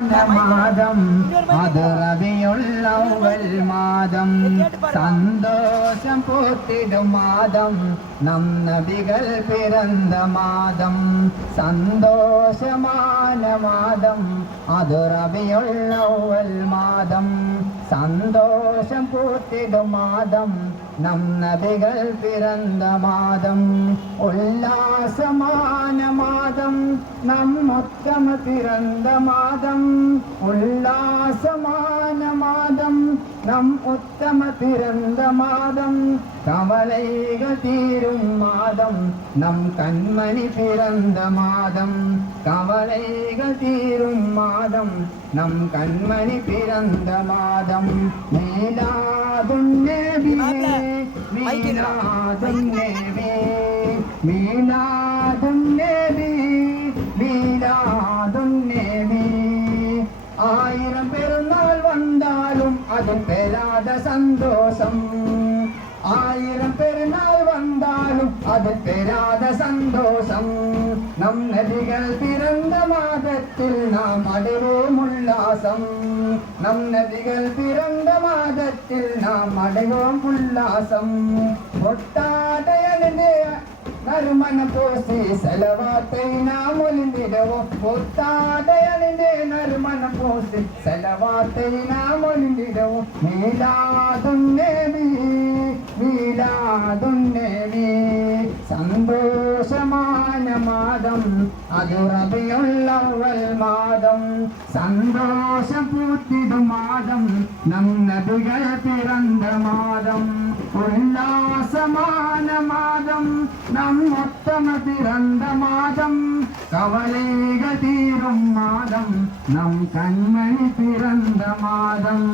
மாதம் அது ரபியுல் அவ்வல் மாதம் சந்தோஷம் போற்றிடும் மாதம் நம் நபிகள் பிறந்த மாதம் சந்தோஷமான மாதம் அது ரபியுல் அவ்வல் மாதம் சந்தோஷம் போற்றிடும் மாதம் நம் நபிகள் பிறந்த மாதம் உல்லாசமான மாதம் நம் உத்தம பிறந்த மாதம் உல்லாசமான மாதம் நம் உத்தம பிறந்த மாதம் கவலைகள் தீரும் மாதம் நம் கண்மணி பிறந்த மாதம் கவலைகள் தீரும் மாதம் நம் கண்மணி பிறந்த மாதம் மீலாதுன் நபி மீலாதுன் நபி மீலாதுன் நபி மீலாதுன் நபி ஆயிரம் பெருநாள் வந்தாலும் அது பெறாத சந்தோஷம் ஆயிரம் பெருநாள் வந்தாலும் அது பெறாத சந்தோஷம் நம் நபிகள் பிறந்த மாதத்தில் நாம் அடைவோம் உல்லாசம் நம் நபிகள் பிறந்த மாதத்தில் நாம் அடைவோம் உல்லாசம் ஒட்டாடையனே நறுமண போசி செலவாத்தை நாம் ஒளிந்திடுவோம் ஒட்டாடையனே நறுமண போசி செலவாத்தை நாம் ஒளிந்திடுவோம் மீலாதுன் நபி மீலாதுன் நபி சந்தோஷமான மாதம் அது ரபியுல் அவ்வல் மாதம் சந்தோஷம் பூத்திடும் மாதம் நம் நபிகள் பிறந்த மாதம் உல்லாசமான மாதம் நம் உத்தம பிறந்த மாதம் கவலைகள் தீரும் மாதம் நம் கண்மணி பிறந்த மாதம்.